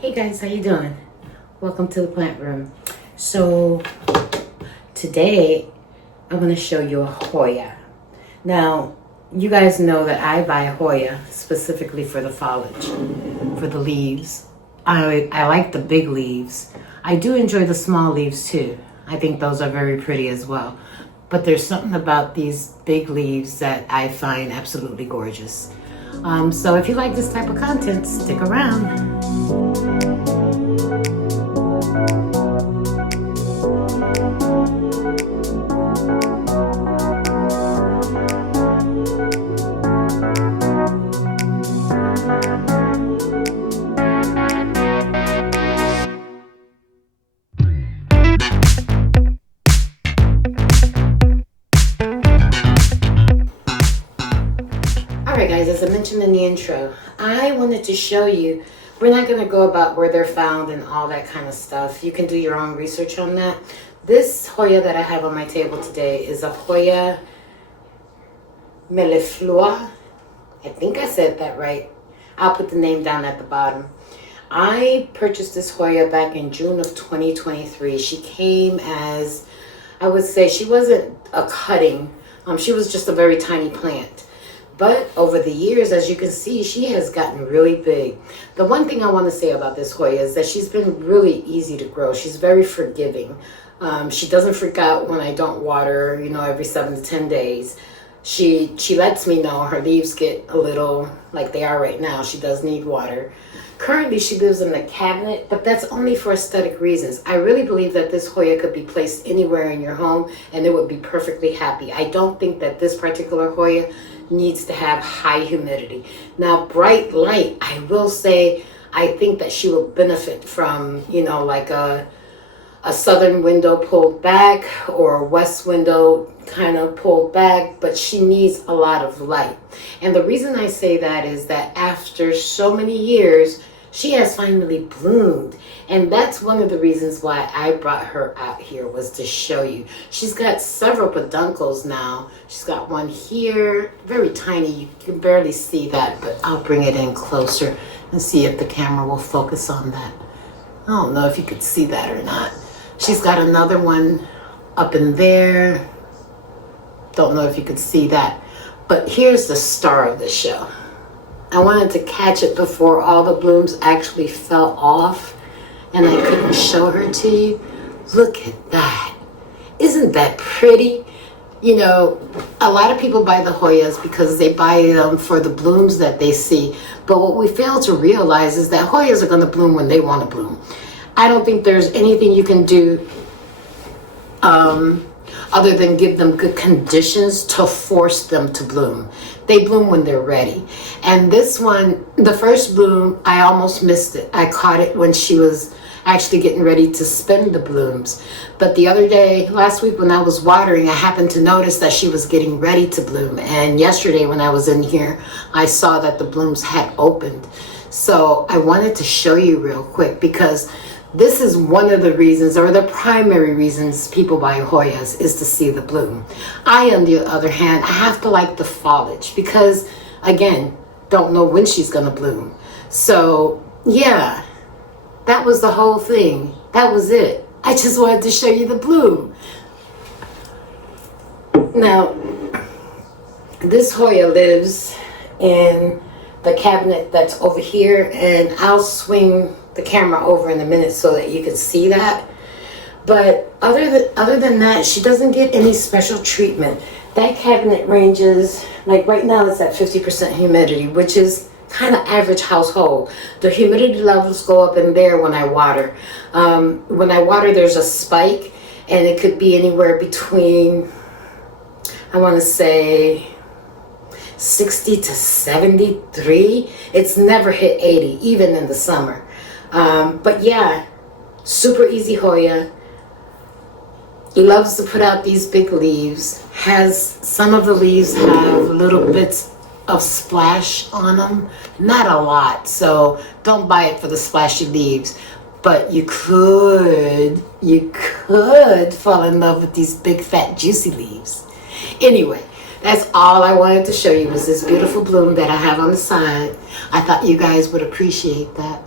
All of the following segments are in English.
Hey guys, how you doing? Welcome to the plant room. So today I'm going to show you a Hoya. Now you guys know that I buy Hoya specifically for the foliage, for the leaves. I like the big leaves. I do enjoy the small leaves too. I think those are very pretty as well. But there's something about these big leaves that I find absolutely gorgeous. So if you like this type of content, stick around. Alright guys, as I mentioned in the intro, I wanted to show you, we're not going to go about where they're found and all that kind of stuff. You can do your own research on that. This Hoya that I have on my table today is a Hoya Meliflua. I think I said that right. I'll put the name down at the bottom. I purchased this Hoya back in June of 2023. She came as, I would say, she wasn't a cutting. She was just a very tiny plant. But over the years, as you can see, she has gotten really big. The one thing I want to say about this Hoya is that she's been really easy to grow. She's very forgiving. She doesn't freak out when I don't water, every 7 to 10 days. She lets me know her leaves get a little like they are right now. She does need water. Currently, she lives in the cabinet, but that's only for aesthetic reasons. I really believe that this Hoya could be placed anywhere in your home and it would be perfectly happy. I don't think that this particular Hoya needs to have high humidity. Now, bright light, I will say, I think that she will benefit from, like a southern window pulled back or a west window kind of pulled back, but she needs a lot of light. And the reason I say that is that after so many years, she has finally bloomed. And that's one of the reasons why I brought her out here, was to show you. She's got several peduncles now. She's got one here, very tiny. You can barely see that, but I'll bring it in closer and see if the camera will focus on that. I don't know if you could see that or not. She's got another one up in there. Don't know if you could see that. But here's the star of the show. I wanted to catch it before all the blooms actually fell off and I couldn't show her to you. Look at that. Isn't that pretty? A lot of people buy the Hoyas because they buy them for the blooms that they see. But what we fail to realize is that Hoyas are going to bloom when they want to bloom. I don't think there's anything you can do other than give them good conditions to force them to bloom. They bloom when they're ready. And this one, the first bloom, I almost missed it. I caught it when she was actually getting ready to spin the blooms. But the other day, last week when I was watering, I happened to notice that she was getting ready to bloom. And yesterday when I was in here, I saw that the blooms had opened. So I wanted to show you real quick because this is one of the reasons, or the primary reasons, people buy Hoyas, is to see the bloom. I, on the other hand, I have to like the foliage because, again, don't know when she's going to bloom. So, yeah, that was the whole thing. That was it. I just wanted to show you the bloom. Now, this Hoya lives in the cabinet that's over here, and I'll swing the camera over in a minute so that you can see that. But other than that, she doesn't get any special treatment. That cabinet ranges, like right now it's at 50% humidity, which is kind of average household. The humidity levels go up in there when I water. When I water, there's a spike, and it could be anywhere between, I want to say, 60 to 73. It's never hit 80, even in the summer. But yeah, super easy Hoya. Loves to put out these big leaves. Some of the leaves have little bits of splash on them. Not a lot, so don't buy it for the splashy leaves. But you could fall in love with these big, fat, juicy leaves. Anyway, that's all I wanted to show you was this beautiful bloom that I have on the side. I thought you guys would appreciate that.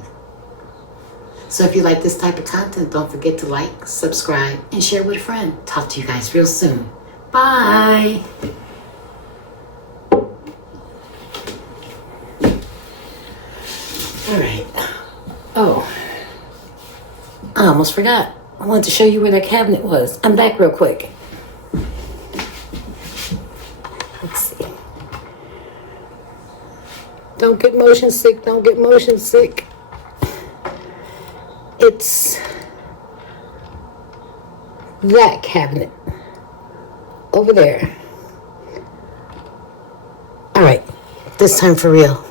So if you like this type of content, don't forget to like, subscribe, and share with a friend. Talk to you guys real soon. Bye. All right. Oh, I almost forgot. I wanted to show you where that cabinet was. I'm back real quick. Let's see. Don't get motion sick. Don't get motion sick. It's that cabinet over there. All right, this time for real.